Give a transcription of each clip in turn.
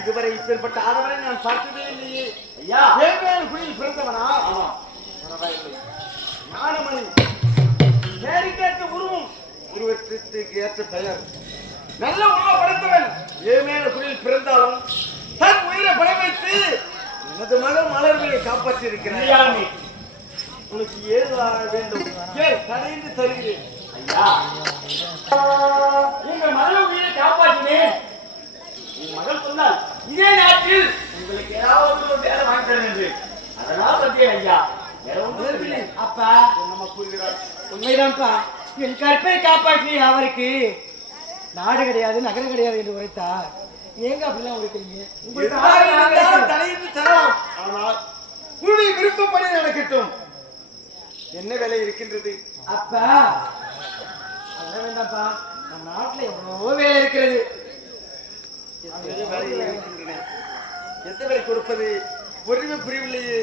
இதுவரை இப்பேற்பட்ட ஆடவரை நான் பார்த்ததே இல்லையே. ஐயா ஏன் குடியில் பிறந்தவனா? ஞானமணி நேரிக்கேற்ற உருவம், உருவத்திற்கு ஏற்ற பெயர், நல்ல உருவ படைத்தவன். ஏமேல குடியில் பிறந்தாலும் தன் உயிரை படை வைத்து எனது மகள் மலர்களை காப்பாற்றி இருக்கிறார். உனக்கு ஏது வேண்டும் தடைந்து தருகிறேன். ஐயா உங்க மகள் உயிரை காப்பாற்றினேன். உன் மகள் சொன்னால் இதே நாட்டில் உங்களுக்கு ஏதாவது ஒரு வேலை வாங்கித்தரேன் என்று. அதனால் வந்தேன் ஐயா. அப்பா நம்ம கூறுகிறார் உண்மைதான்ப்பா. என் கற்பை காப்பாற்றி அவருக்கு நாடு கிடையாது நகரம் கிடையாது என்று உரைத்தார். ஏங்க அப்படிலாம் உரைக்கிறீங்க? தலையிட்டு தரலாம், ஆனால் உன்னுடைய விருப்பப்படி நடக்கட்டும். என்ன வேலை இருக்கின்றது? அப்பா அதெல்லாம் வேண்டாம்ப்பா, நம்ம நாட்டுல எவ்வளவோ வேலை இருக்கிறது. வேலைகள் இருக்கின்றன. எந்த வேலை கொடுப்பது ஒருமே புரியவில்லையே.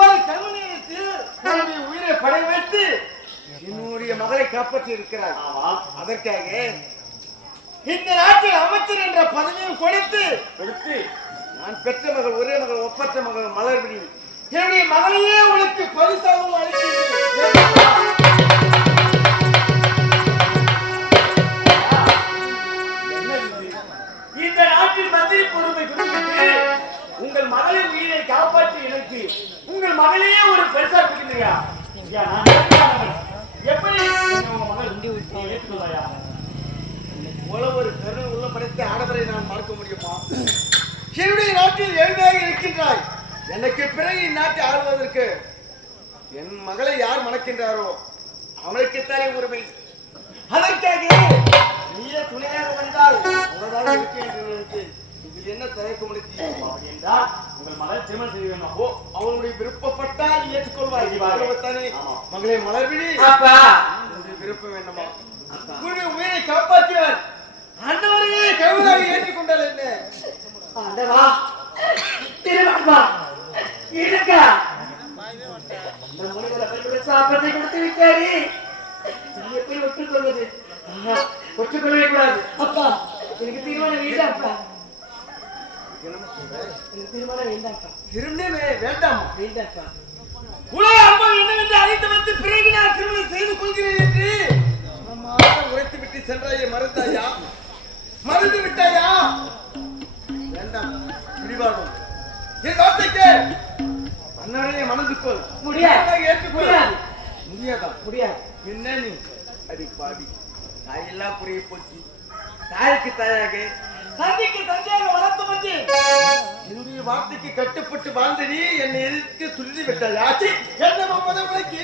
ஒரு கல்வனியத்தில் தன்னுடைய உயிரை படை வைத்து என்னுடைய மகளை காப்பாற்றி இருக்கிறார். அதற்காக இந்த நாட்டில் அமைச்சர் என்ற பதவியும் கொடுத்து நான் பெற்ற மகள், ஒரே மகள், ஒப்பற்ற மகள் மலர்விழி என்னுடைய மகளையே உங்களுக்கு பரிசாகவும் அளிக்கிறேன். இந்த நாட்டில் மந்திரி பொறுப்பை கொடுத்து உங்கள் மகளின் உயிரை காப்பாற்றி இணைத்து உங்கள் மகளையே ஒரு பெருசா கொடுக்கிறீங்க. எப்படி போல ஒரு கருணை உள்ள படைத்த ஆடவரை நான் பார்க்க முடியுமா? என்னுடைய நாட்டில் ஏழ்மையாக இருக்கின்றாய். எனக்கு பிறகு இந்நாட்டை ஆளுவதற்கு என் மகளை யார் மணக்கின்றாரோ அவளுக்குத்தானே உரிமை. அதற்காக நீயே துணையாக வந்தால் உனதாக இருக்கேன். இதில் என்ன தயக்க முடியும் என்றால் உங்கள் மகள் திருமணம் செய்ய வேண்டும். ஓ, அவளுடைய விருப்பப்பட்டால் ஏற்றுக்கொள்வாய். மகளை மலர்விழி, விருப்பம் வேண்டுமா? உன்னுடைய உயிரை காப்பாற்றியவர் அண்ணவரையே கைவராக ஏற்றுக்கொண்டால் என்ன? ஆண்டவா திருமணமா இருக்கா சாப்பிடத்தை கொடுத்து விட்டாரு. எப்படி ஒற்றுக்கொள்வது? ஒற்றுக்கொள்ளவே கூடாது. அப்பா எனக்கு திருமணம் வேண்டாம்ப்பா, எனக்கு திருமணம் வேண்டாம்ப்பா. திருமணமே வேண்டாம் வேண்டாம்ப்பா. உலக அன்பம் என்னவென்று அறிந்து வந்து பிறகு நான் திருமணம் செய்து கொள்கிறேன் என்று உரைத்து விட்டு சென்றாயே, மறந்தாயா? மறந்து விட்டாயா? வேண்டாம், பிடிவாடும். என் வார்த்தைக்கு அண்ணனையே மணந்து கொள். முடியாது, ஏற்றுக்கொள்ளாது. முடியாதா? முடியாது. என்ன நீ அடி பாடி தாயெல்லாம் புரிய போச்சு. தாய்க்கு தாயாக தந்தைக்கு தந்தையாக வளர்த்து வந்து என்னுடைய வார்த்தைக்கு கட்டுப்பட்டு வாழ்ந்த நீ என்னை எதிர்த்து துள்ளி விட்டாய். ஆச்சு என்ன உனக்கு